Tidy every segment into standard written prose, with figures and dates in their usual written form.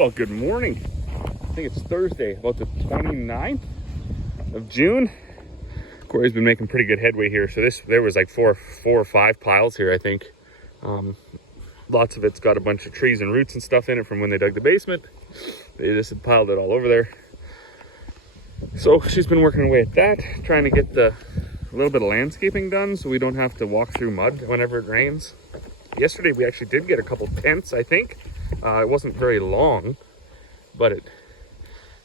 Well, good morning. I think it's Thursday, about the 29th of June. Corey's been making pretty good headway here. So there was like four or five piles here, I think. Lots of it's got a bunch of trees and roots and stuff in it from when they dug the basement. They just had piled it all over there. So she's been working away at that, trying to get a little bit of landscaping done so we don't have to walk through mud whenever it rains. Yesterday we actually did get a couple tents, I think. It wasn't very long, but it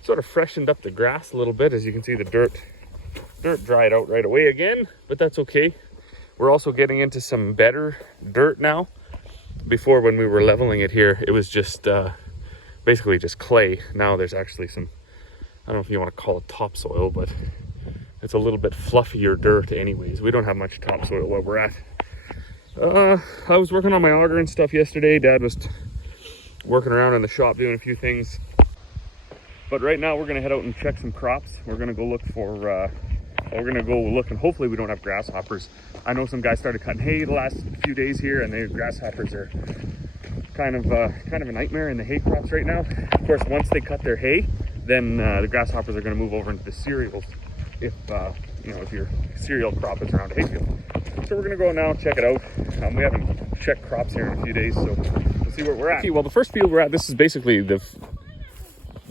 sort of freshened up the grass a little bit. As you can see, the dirt dried out right away again, but that's okay. We're also getting into some better dirt now. Before, when we were leveling it here, it was just basically just clay. Now there's actually some, I don't know if you want to call it topsoil, but it's a little bit fluffier dirt anyways. We don't have much topsoil where we're at. I was working on my auger and stuff yesterday. Dad was working around in the shop doing a few things. But right now we're gonna head out and check some crops. We're gonna go look for, and hopefully we don't have grasshoppers. I know some guys started cutting hay the last few days here, and the grasshoppers are kind of a nightmare in the hay crops right now. Of course, once they cut their hay, then the grasshoppers are gonna move over into the cereals if your cereal crop is around a hayfield. So we're gonna go now check it out. We haven't checked crops here in a few days, so we'll see where we're at. Okay, well, the first field we're at, this is basically the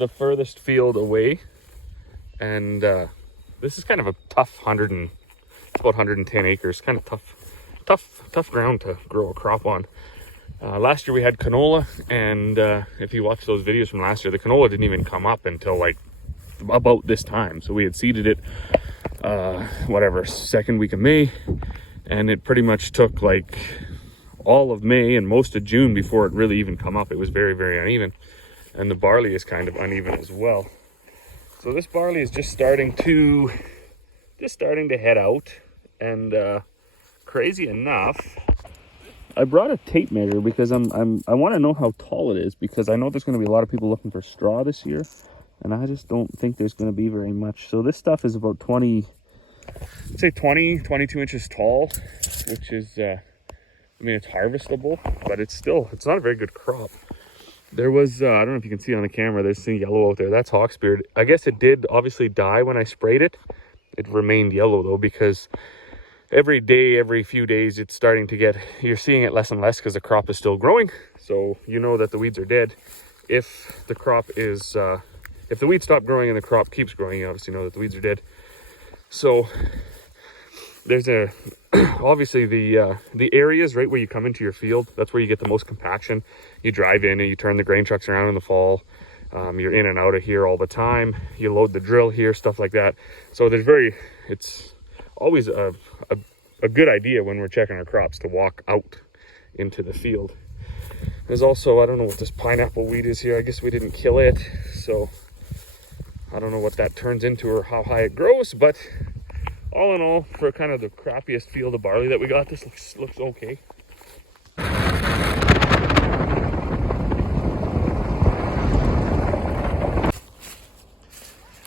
furthest field away, and this is kind of a tough it's about 110 acres, kind of tough ground to grow a crop on. Last year we had canola, and if you watch those videos from last year, the canola didn't even come up until like about this time. So we had seeded it second week of May, and it pretty much took like all of May and most of June before it really even come up. It was very, very uneven, and the barley is kind of uneven as well. So this barley is just starting to head out, and crazy enough, I brought a tape measure because I want to know how tall it is, because I know there's going to be a lot of people looking for straw this year, and I just don't think there's going to be very much. So this stuff is about 22 inches tall, which is it's harvestable, but it's not a very good crop. There was, I don't know if you can see on the camera, there's some yellow out there. That's hawksbeard. I guess it did obviously die when I sprayed it. It remained yellow though, because every few days, it's starting to you're seeing it less and less because the crop is still growing. So you know that the weeds are dead. If the weeds stop growing and the crop keeps growing, you obviously know that the weeds are dead. So there's obviously the areas right where you come into your field, that's where you get the most compaction. You drive in and you turn the grain trucks around in the fall. You're in and out of here all the time. You load the drill here, stuff like that. So it's always a good idea when we're checking our crops to walk out into the field. There's also, I don't know what this pineapple weed is here. I guess we didn't kill it, so I don't know what that turns into or how high it grows, but all in all, for kind of the crappiest field of barley that we got, this looks okay.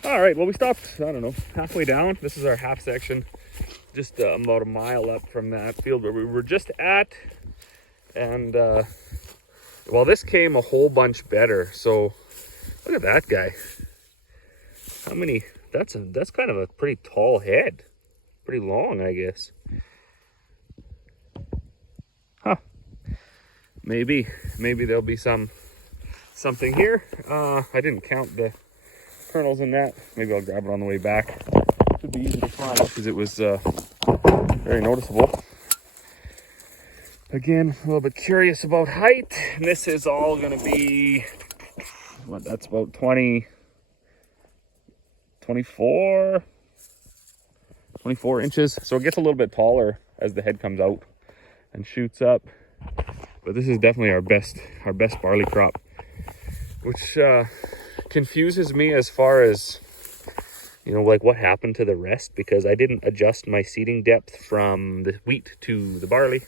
All right, well, we stopped, I don't know, halfway down. This is our half section, just about a mile up from that field where we were just at. And, well, this came a whole bunch better. So look at that guy. How many, that's kind of a pretty tall head. Pretty long, I guess. Huh. Maybe there'll be something here. I didn't count the kernels in that. Maybe I'll grab it on the way back. Could be easy to find because it was very noticeable. Again, a little bit curious about height. And this is all going to be, that's about 24 inches. So it gets a little bit taller as the head comes out and shoots up. But this is definitely our best barley crop, which confuses me as far as, like what happened to the rest, because I didn't adjust my seeding depth from the wheat to the barley,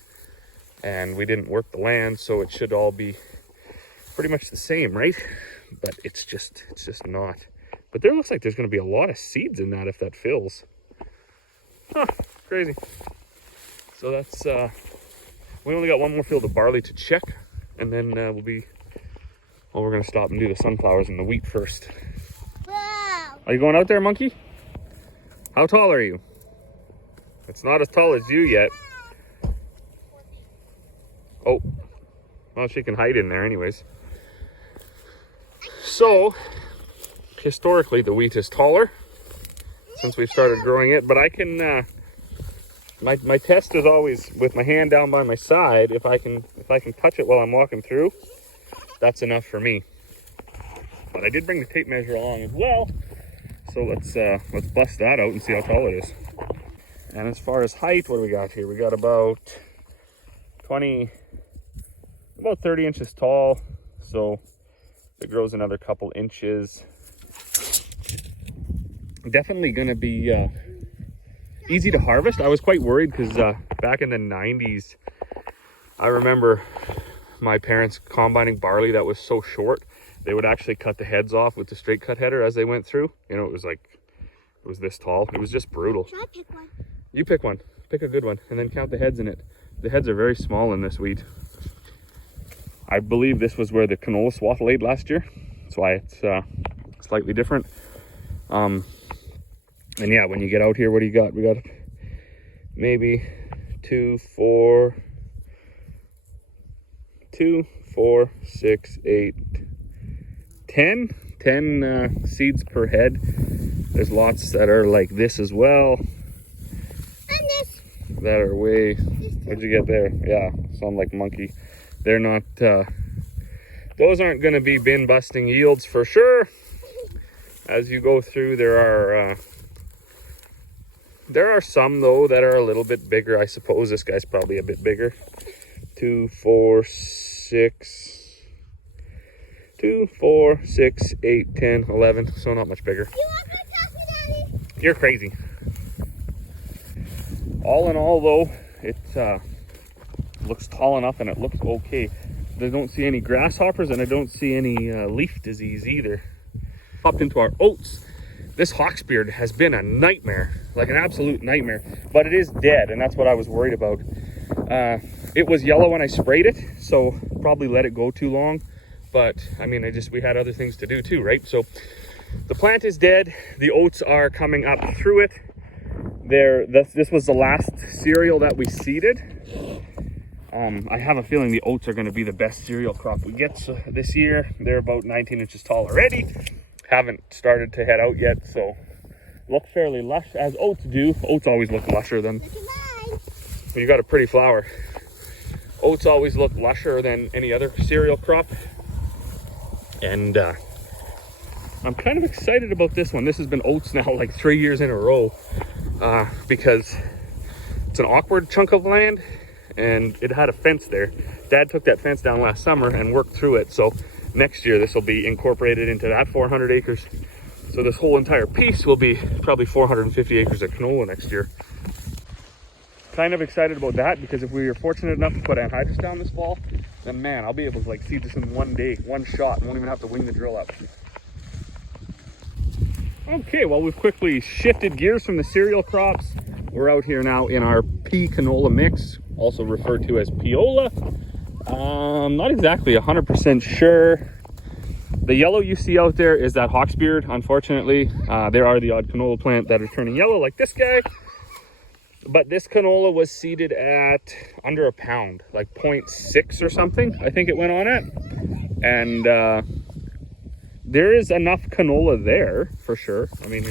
and we didn't work the land, so it should all be pretty much the same, right? But it's just not. But there looks like there's going to be a lot of seeds in that if that fills. Huh, crazy. So that's, we only got one more field of barley to check, and then we'll be Well, we're gonna stop and do the sunflowers and the wheat first. Wow. Are you going out there, monkey? How tall are you? It's not as tall as you yet. Oh, well, she can hide in there anyways. So, historically, the wheat is taller since we've started growing it, but I can, my test is always with my hand down by my side. If I can touch it while I'm walking through, that's enough for me. But I did bring the tape measure along as well, so let's bust that out and see how tall it is. And as far as height, what do we got here? We got about 30 inches tall, so it grows another couple inches. Definitely gonna be easy to harvest. I was quite worried because back in the 90s, I remember my parents combining barley that was so short, they would actually cut the heads off with the straight cut header as they went through. You know, it was this tall. It was just brutal. Should I pick one? You pick one. Pick a good one, and then count the heads in it. The heads are very small in this wheat. I believe this was where the canola swath laid last year. That's why it's slightly different. And yeah, when you get out here, what do you got? We got maybe 2, 4, 6, 8, 10 seeds per head. There's lots that are like this as well. And this. That are way, what'd you get there? Yeah, sound like monkey. They're not, those aren't going to be bin busting yields for sure. As you go through, there are some though that are a little bit bigger. I suppose this guy's probably a bit bigger. 2, 4, 6, 8, 10, 11. So not much bigger. You want my coffee, Daddy? You're crazy. All in all though, it looks tall enough and it looks okay. I don't see any grasshoppers and I don't see any leaf disease either. Popped into our oats. This hawksbeard has been a nightmare, like an absolute nightmare, but it is dead, and that's what I was worried about. It was yellow when I sprayed it, so probably let it go too long, but I mean, we had other things to do too, right? So the plant is dead. The oats are coming up through it. This was the last cereal that we seeded. I have a feeling the oats are going to be the best cereal crop we get this year. They're about 19 inches tall already. Haven't started to head out yet, so look fairly lush as oats do. Oats always look lusher than... Look at mine. You got a pretty flower. Oats always look lusher than any other cereal crop. And I'm kind of excited about this one. This has been oats now like 3 years in a row because it's an awkward chunk of land and it had a fence there. Dad took that fence down last summer and worked through it. So next year this will be incorporated into that 400 acres. So this whole entire piece will be probably 450 acres of canola next year. Kind of excited about that because if we are fortunate enough to put anhydrous down this fall, then man, I'll be able to like seed this in one day, one shot, and won't even have to wing the drill up. Okay, well, we've quickly shifted gears from the cereal crops. We're out here now in our pea canola mix, also referred to as piola. Not exactly 100% sure. The yellow you see out there is that hawksbeard. Unfortunately, there are the odd canola plant that are turning yellow like this guy. But this canola was seeded at under a pound, like 0.6 or something, I think it went on at. And there is enough canola there for sure. I mean,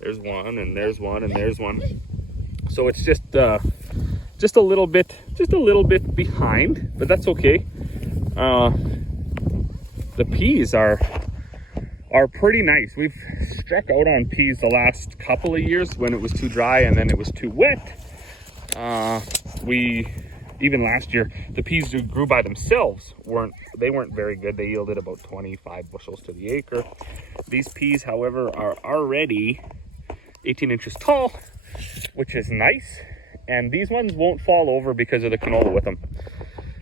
there's one and there's one and there's one. So it's just a little bit behind, but that's okay. The peas are pretty nice. We've struck out on peas the last couple of years when it was too dry and then it was too wet. Even last year, the peas who grew by themselves weren't very good. They yielded about 25 bushels to the acre. These peas, however, are already 18 inches tall, which is nice. And these ones won't fall over because of the canola with them.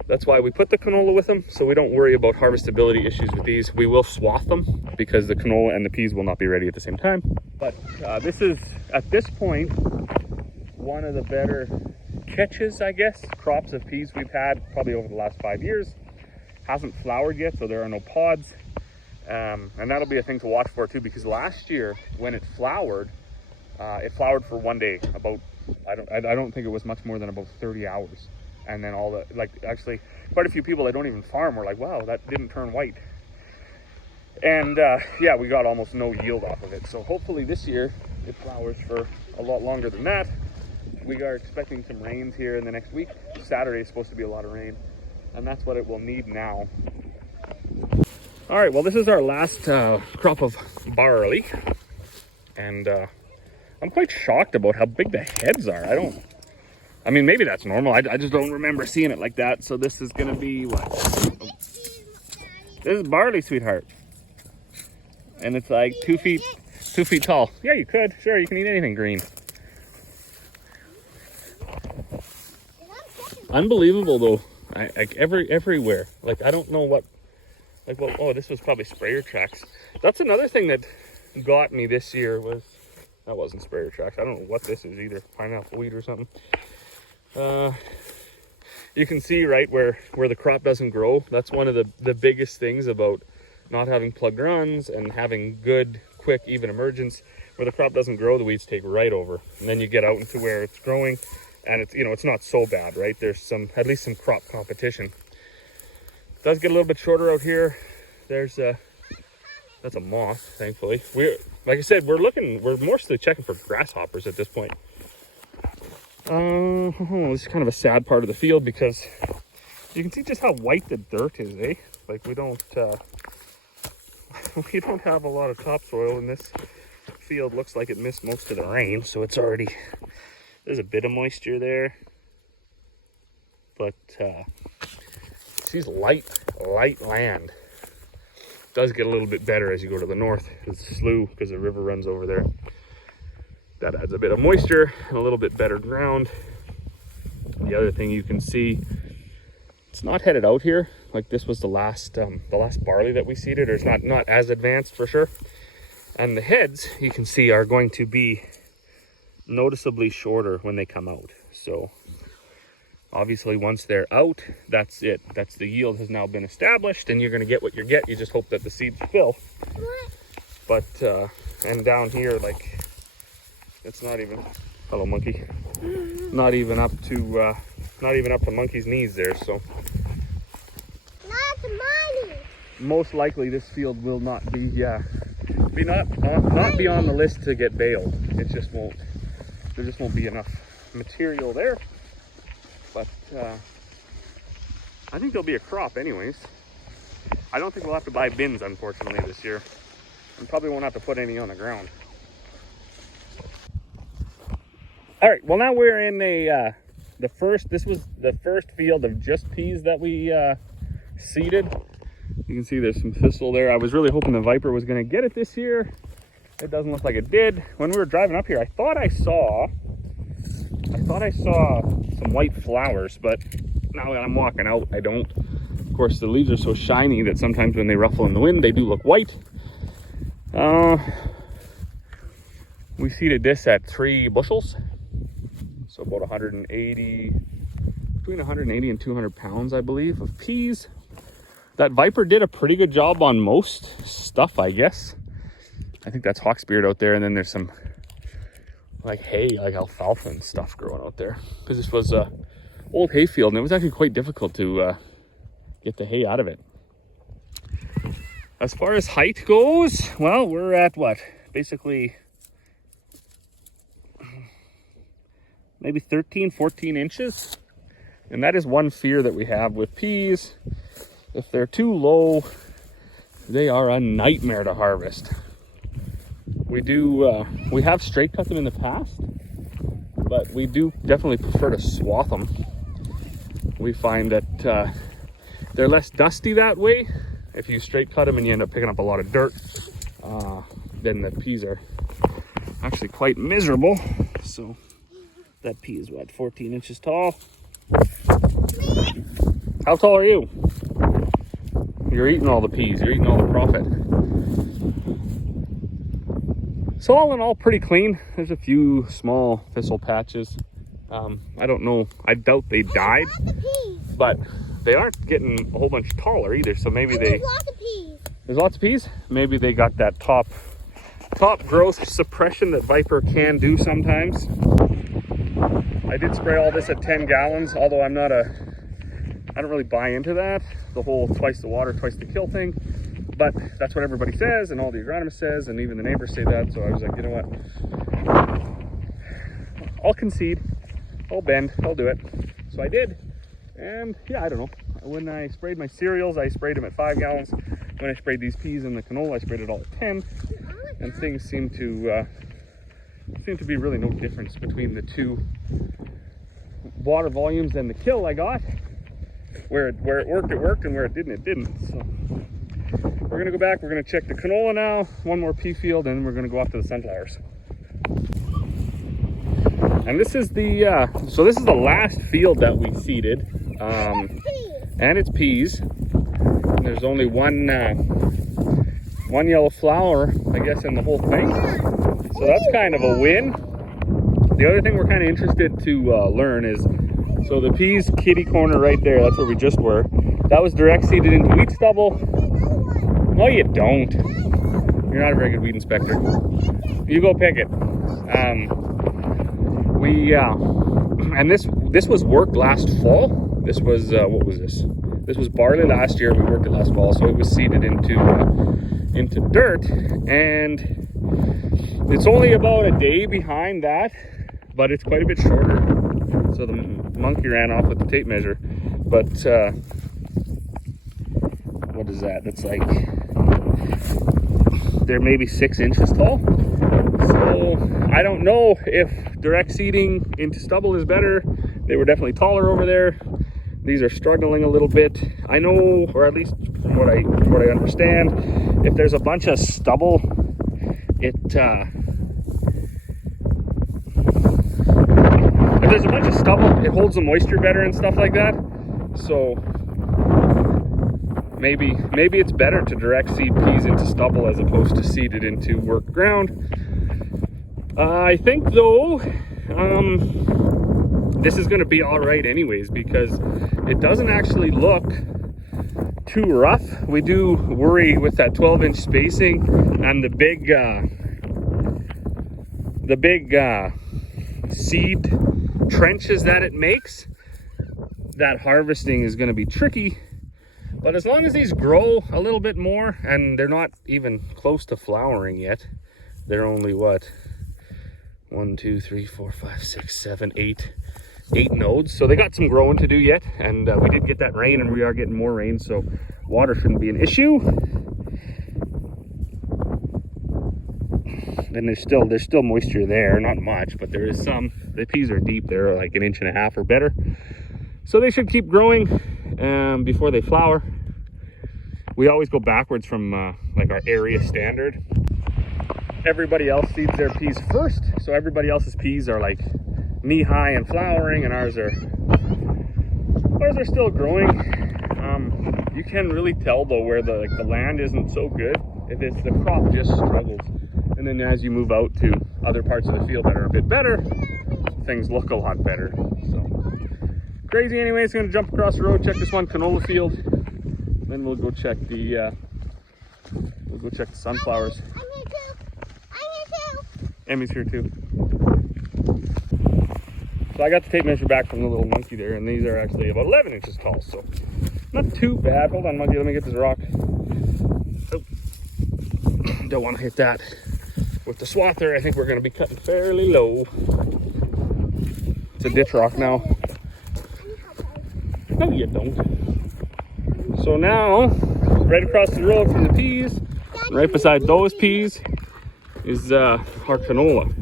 That's why we put the canola with them, so we don't worry about harvestability issues with these. We will swath them because the canola and the peas will not be ready at the same time. But this is, at this point, one of the better catches, I guess, crops of peas we've had probably over the last 5 years. Hasn't flowered yet, so there are no pods. And that'll be a thing to watch for too, because last year when it flowered for one day, about I don't think it was much more than about 30 hours. And then all the, like, actually quite a few people that don't even farm were like, wow, that didn't turn white. And yeah, we got almost no yield off of it. So hopefully this year it flowers for a lot longer than that. We are expecting some rains here in the next week. Saturday is supposed to be a lot of rain, and that's what it will need now. All right, well, this is our last crop of barley, and I'm quite shocked about how big the heads are. I mean, maybe that's normal. I just don't remember seeing it like that. So this is gonna be what? This is barley, sweetheart. And it's like 2 feet tall. Yeah, you could. Sure, you can eat anything green. Unbelievable though. Like everywhere. Like I don't know what. Like well, oh, this was probably sprayer tracks. That's another thing that got me this year was that wasn't sprayer tracks. I don't know what this is either. Pineapple weed or something. You can see right where the crop doesn't grow. That's one of the biggest things about not having plugged runs and having good, quick, even emergence. Where the crop doesn't grow, the weeds take right over. And then you get out into where it's growing and it's, you know, it's not so bad, right? There's at least some crop competition. It does get a little bit shorter out here. That's a moth, thankfully. Like I said, we're mostly checking for grasshoppers at this point. This is kind of a sad part of the field because you can see just how white the dirt is, eh? Like we don't have a lot of topsoil, and this field looks like it missed most of the rain, so there's a bit of moisture there, but she's light land. Does get a little bit better as you go to the north. It's a slough because the river runs over there. That adds a bit of moisture and a little bit better ground. The other thing you can see, it's not headed out here. Like this was the last barley that we seeded, or it's not as advanced for sure. And the heads you can see are going to be noticeably shorter when they come out. So obviously once they're out, that's it. That's the yield has now been established, and you're going to get what you get. You just hope that the seeds fill. But and down here, like it's not even, hello monkey, not even up to monkey's knees there. So most likely this field will not be not be on the list to get baled. It just won't. There just won't be enough material there. But I think there'll be a crop anyways. I don't think we'll have to buy bins, unfortunately, this year. And probably won't have to put any on the ground. All right, well now we're in this was the first field of just peas that we seeded. You can see there's some thistle there. I was really hoping the Viper was gonna get it this year. It doesn't look like it did. When we were driving up here, I thought I saw some white flowers, but now that I'm walking out, I don't. Of course, the leaves are so shiny that sometimes when they ruffle in the wind, they do look white. We seeded this at 3 bushels. So about 180, between 180 and 200 pounds, I believe, of peas. That Viper did a pretty good job on most stuff, I guess. I think that's hawksbeard out there, and then there's some like hay, like alfalfa and stuff growing out there. Because this was a old hay field, and it was actually quite difficult to get the hay out of it. As far as height goes, well, we're at what? Basically maybe 13, 14 inches. And that is one fear that we have with peas. If they're too low, they are a nightmare to harvest. We have straight cut them in the past, but we do definitely prefer to swath them. We find that they're less dusty that way. If you straight cut them and you end up picking up a lot of dirt, then the peas are actually quite miserable. So that pea is what, 14 inches tall? How tall are you? You're eating all the peas, you're eating all the profit. So all in all, pretty clean. There's a few small thistle patches. I don't know, I doubt they died, but they aren't getting a whole bunch taller either. So maybe And they, there's lots of peas. there's lots of peas. Maybe they got that top growth suppression that Viper can do sometimes. I did spray all this at 10 gallons, although I don't really buy into that, the whole twice the water, twice the kill thing. But that's what everybody says, and all the agronomist says, and even the neighbors say that. So I was like, you know what? I'll concede. I'll bend. I'll do it. So I did. And yeah, I don't know. When I sprayed my cereals, I sprayed them at 5 gallons. When I sprayed these peas and the canola, I sprayed it all at 10. And things seem to be really no difference between the two water volumes and the kill I got. Where it worked, it worked, and where it didn't. So we're gonna go back, we're gonna check the canola now, one more pea field, and we're gonna go off to the sunflowers. And this is the last field that we seeded. And it's peas. And there's only one yellow flower, I guess, in the whole thing. So that's kind of a win. The other thing we're kind of interested to learn is, so the peas kitty corner right there, that's where we just were. That was direct seeded into wheat stubble. No, you don't. You're not a very good weed inspector. You go pick it. And this was worked last fall. This was what was this? This was barley last year. We worked it last fall, so it was seeded into dirt, and it's only about a day behind that, but it's quite a bit shorter. So the monkey ran off with the tape measure, but what is that? That's like, they're maybe 6 inches tall. So I don't know if direct seeding into stubble is better. They were definitely taller over there. These are struggling a little bit. I know, or at least from what I understand, if there's a bunch of stubble, if there's a bunch of stubble, it holds the moisture better and stuff like that. So maybe it's better to direct seed peas into stubble as opposed to seed it into worked ground. I think though, this is going to be all right anyways, because it doesn't actually look too rough. We do worry with that 12-inch spacing and the big seed trenches that it makes, that harvesting is going to be tricky. But as long as these grow a little bit more, and they're not even close to flowering yet, they're only what, 1 2 3 4 5 6 7 8 nodes, so they got some growing to do yet. And we did get that rain, and we are getting more rain, so water shouldn't be an issue. Then there's still moisture there, not much, but there is some. The peas are deep, they're like 1.5 inches or better, so they should keep growing before they flower. We always go backwards from like our area standard. Everybody else seeds their peas first, so everybody else's peas are like knee-high and flowering, and ours are still growing. You can really tell though where the land isn't so good. If it's the crop just struggles, and then as you move out to other parts of the field that are a bit better, things look a lot better. So crazy. Anyways, going to jump across the road, check this one canola field, then we'll go check the sunflowers. I'm here too. Emmy's here too. So I got the tape measure back from the little monkey there, and these are actually about 11 inches tall, so not too bad. Hold on, monkey, let me get this rock. Oh, don't want to hit that with the swather. I think we're going to be cutting fairly low. It's a ditch rock now. No, you don't. So now, right across the road from the peas, right beside those peas, is our canola.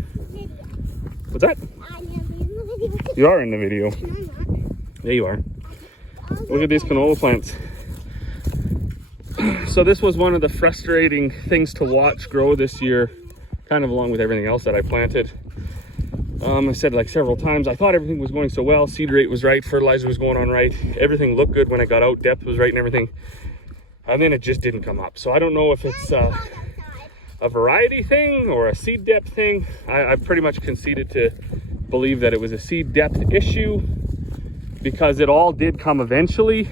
What's that? You are in the video. Yeah, you are. Look at these canola plants. So this was one of the frustrating things to watch grow this year, kind of along with everything else that I planted. I said like several times, I thought everything was going so well. Seed rate was right, fertilizer was going on right, everything looked good when I got out, depth was right and everything. And then it just didn't come up. So I don't know if it's a variety thing or a seed depth thing. I pretty much conceded to believe that it was a seed depth issue, because it all did come eventually.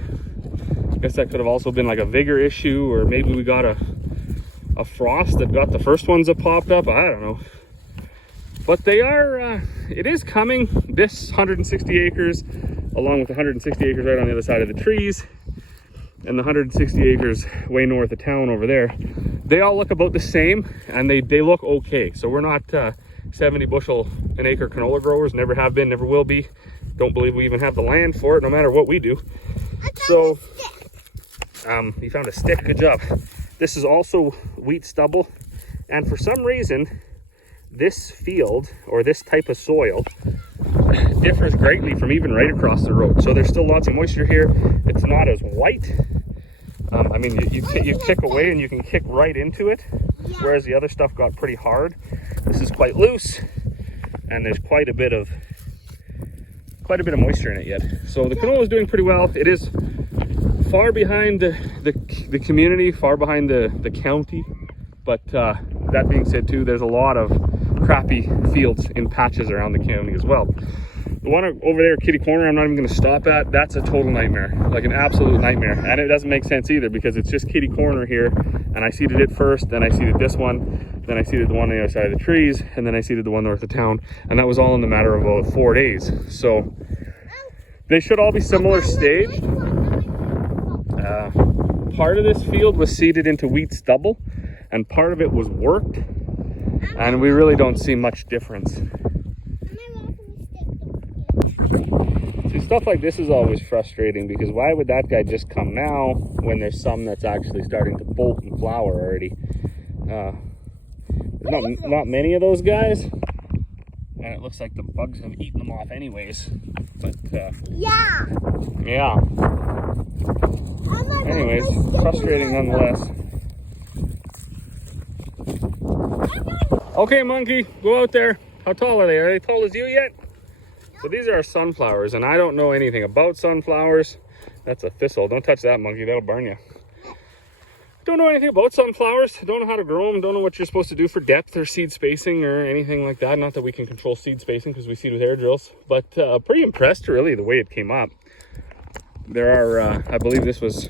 guess that could have also been like a vigor issue, or maybe we got a frost that got the first ones that popped up. I don't know. But they are, it is coming. This 160 acres, along with the 160 acres right on the other side of the trees, and the 160 acres way north of town over there, they all look about the same, and they look okay. So we're not 70 bushel an acre canola growers, never have been, never will be. Don't believe we even have the land for it, no matter what we do. So, you found a stick, good job. This is also wheat stubble, and for some reason, this field, or this type of soil, differs greatly from even right across the road. So there's still lots of moisture here. It's not as white. I mean, you kick away and you can kick right into it, whereas the other stuff got pretty hard. This is quite loose, and there's quite a bit of moisture in it yet. So the canola is doing pretty well. It is far behind the community, far behind the county. But that being said too, there's a lot of crappy fields in patches around the county as well. The one over there, kitty corner, I'm not even going to stop at. That's a total nightmare, like an absolute nightmare. And it doesn't make sense either, because it's just kitty corner here, and I seeded it first, then I seeded this one, then I seeded the one on the other side of the trees, and then I seeded the one north of town, and that was all in the matter of about 4 days. So they should all be similar stage. Part of this field was seeded into wheat stubble, and part of it was worked, and we really don't see much difference. See, stuff like this is always frustrating, because why would that guy just come now when there's some that's actually starting to bolt and flower already? There's not many of those guys, and it looks like the bugs have eaten them off anyways. But yeah. Anyways, frustrating nonetheless. Okay, monkey, go out there. How tall are they? Are they tall as you yet? So these are our sunflowers, and I don't know anything about sunflowers. That's a thistle. Don't touch that, monkey. That'll burn you. Don't know anything about sunflowers. Don't know how to grow them. Don't know what you're supposed to do for depth or seed spacing or anything like that. Not that we can control seed spacing because we seed with air drills. But pretty impressed, really, the way it came up. There are, I believe this was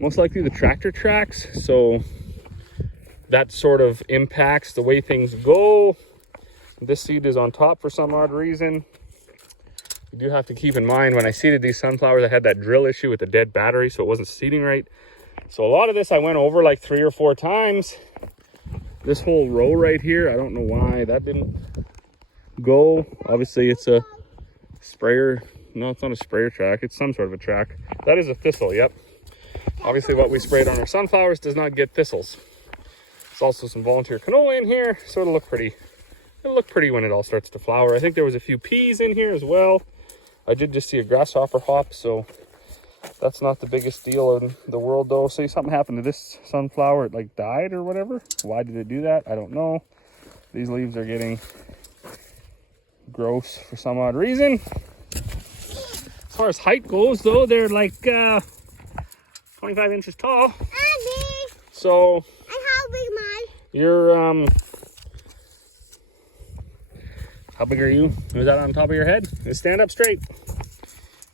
most likely the tractor tracks. So that sort of impacts the way things go. This seed is on top for some odd reason. You do have to keep in mind, when I seeded these sunflowers, I had that drill issue with the dead battery, so it wasn't seeding right. So a lot of this I went over like 3 or 4 times. This whole row right here, I don't know why that didn't go. Obviously it's a sprayer. No, it's not a sprayer track. It's some sort of a track. That is a thistle, yep. Obviously what we sprayed on our sunflowers does not get thistles. There's also some volunteer canola in here, so it'll look pretty. It'll look pretty when it all starts to flower. I think there was a few peas in here as well. I did just see a grasshopper hop, so that's not the biggest deal in the world though. See, something happened to this sunflower, it like died or whatever. Why did it do that? I don't know. These leaves are getting gross for some odd reason. As far as height goes though, they're like 25 inches tall. Andy. So. And how big am I? You're how big are you? Is that on top of your head? Just stand up straight.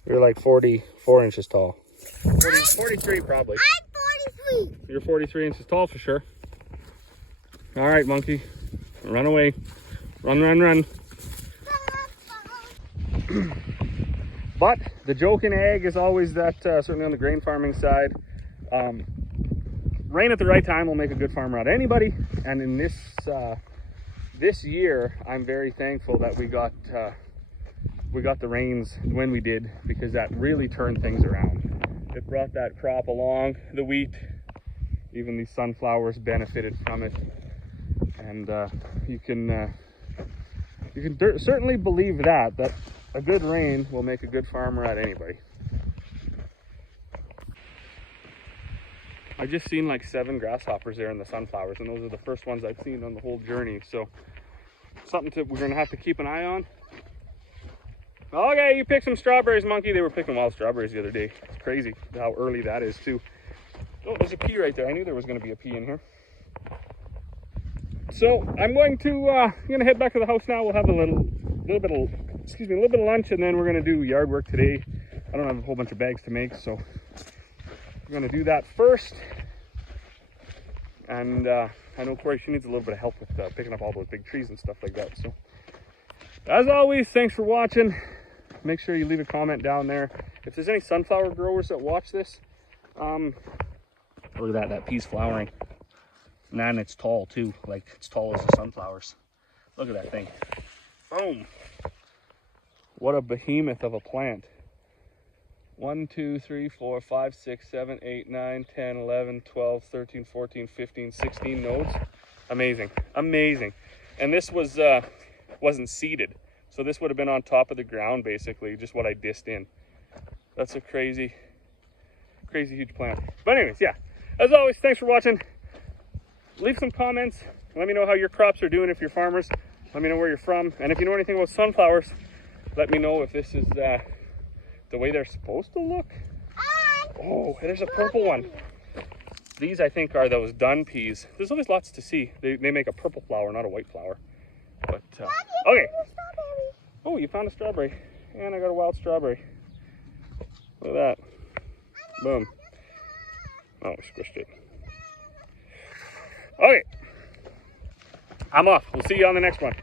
You're like 44 inches tall. 43 probably. I'm 43. You're 43 inches tall for sure. All right, monkey. Run away. Run, run, run. But the joke in ag is always that, certainly on the grain farming side, rain at the right time will make a good farmer out of anybody. And in this this year, I'm very thankful that we got the rains when we did, because that really turned things around. It brought that crop along, the wheat, even these sunflowers benefited from it. And you can certainly believe that a good rain will make a good farmer out of anybody. I just seen like 7 grasshoppers there in the sunflowers, and those are the first ones I've seen on the whole journey. So something we're gonna have to keep an eye on. Okay, you picked some strawberries, monkey. They were picking wild strawberries the other day. It's crazy how early that is too. Oh, there's a pea right there. I knew there was gonna be a pea in here. So I'm going to gonna head back to the house now. We'll have a little bit of lunch, and then we're gonna do yard work today. I don't have a whole bunch of bags to make, so we're gonna do that first. And I know Corey, she needs a little bit of help with picking up all those big trees and stuff like that. So as always, thanks for watching. Make sure you leave a comment down there. If there's any sunflower growers that watch this, look at that pea's flowering. And it's tall too, like it's tall as the sunflowers. Look at that thing. Boom. What a behemoth of a plant. 1, 2, 3, 4, 5, 6, 7, 8, 9, 10, 11, 12, 13, 14, 15, 16 nodes. Amazing, amazing. And this was wasn't seeded. So this would have been on top of the ground, basically, just what I dissed in. That's a crazy, crazy huge plant. But anyways, yeah, as always, thanks for watching. Leave some comments. Let me know how your crops are doing if you're farmers. Let me know where you're from. And if you know anything about sunflowers, let me know if this is the way they're supposed to look. Oh, there's a purple one. These, I think, are those dun peas. There's always lots to see. They make a purple flower, not a white flower. But, okay. Oh, you found a strawberry. And I got a wild strawberry. Look at that. Boom. Oh, I squished it. Okay. I'm off. We'll see you on the next one.